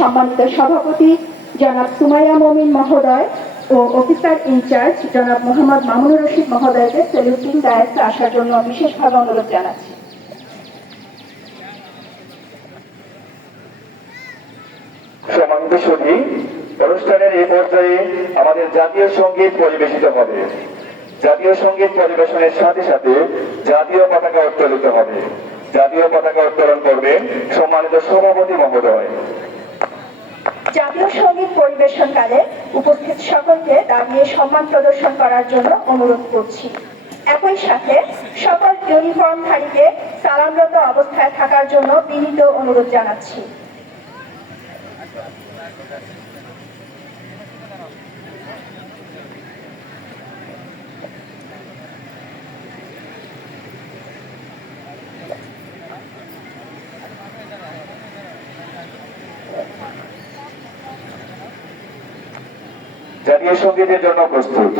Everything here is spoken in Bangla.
সম্মানিত সভাপতি জনাব সুমাইয়া মমিন মহোদয় ও অফিসার ইনচার্জ জনাব মোহাম্মদ মামুনুর রশিদ মহোদয়কে সেলুটিং ডায়াসে আসার জন্য বিশেষভাবে অনুরোধ জানাচ্ছি। অনুষ্ঠানের এই পর্যায়ে আমাদের জাতীয় সংগীত পরিবেশিত হবে। জাতীয় সংগীত পরিবেশনের সাথে সাথে জাতীয় পতাকা উত্তোলিত হবে। জাতীয় পতাকা উত্তোলন করবেন সম্মানিত সভাপতি মহোদয়। জাতীয় সংগীত পরিবেশনকালে উপস্থিত সকলকে দাঁড়িয়ে সম্মান প্রদর্শন করার জন্য অনুরোধ করছি। একই সাথে সকল ইউনিফর্মধারীকে সালামরত অবস্থায় থাকার জন্য বিনীত অনুরোধ জানাচ্ছি। জাতীয় সঙ্গীতের জন্য প্রস্তুত।